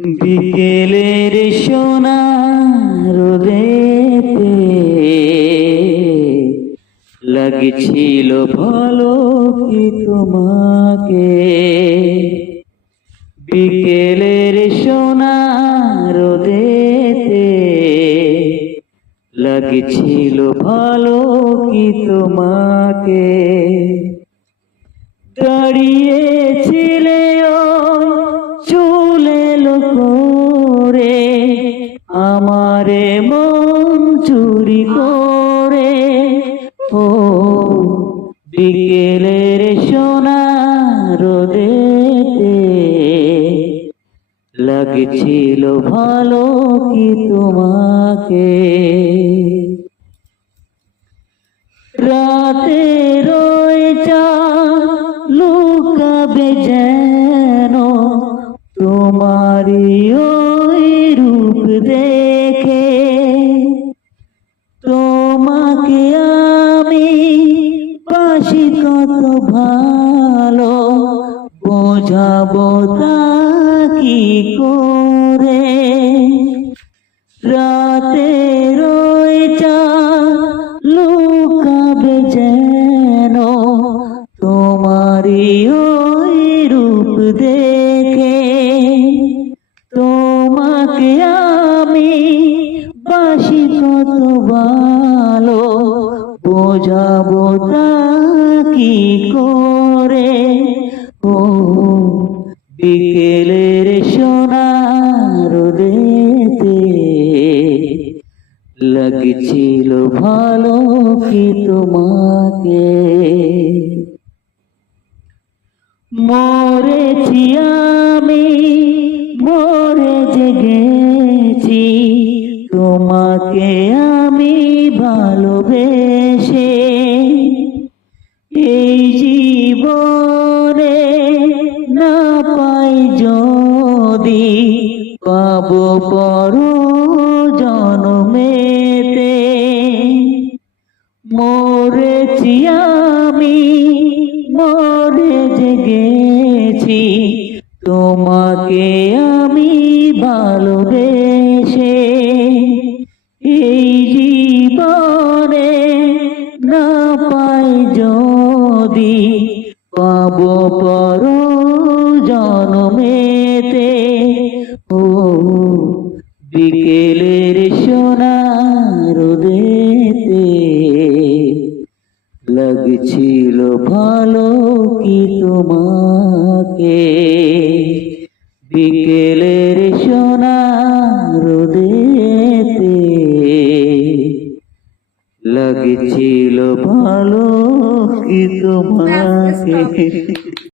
বিকেলের সোনা রোদেতে লাগছিল ভালো কি তোমাকে? বিকেলের সোনা রোদেতে লাগছিল ভালো কি তোমাকে? দাঁড়িয়েছিলে করে আমারে মন চুরি করে। ও বিকেলের সোনা রোদেতে লাগছিল ভালো কি তোমাকে। রাতে তোমারই ওই রূপ দেখে তোমাকে আমি পাশি কত ভালো বোঝাবো কি করে? রাতে রয়েছা লুকাবে যেন তোমারই বোঝাবো কি করে? ও, বিকেলের সোনার দেতে লাগছিল ভালো কি তোমাকে? মরেছি আমি, মরে জেগেছি, তোমাকে আমি ভালোবেসে পাবো পর জন্মেতে মরেছি আমি, মরে জেগেছি। তোমাকে আমি ভালোবেসে এই জীবনে না পাই যদি পাব পর জন্মেতে ও বিকেলের সোনার দেতে লাগছিল ভালো কি তোমাকে? বিকেলের সোনার দেতে লাগছিল ভালো কি তোমাকে?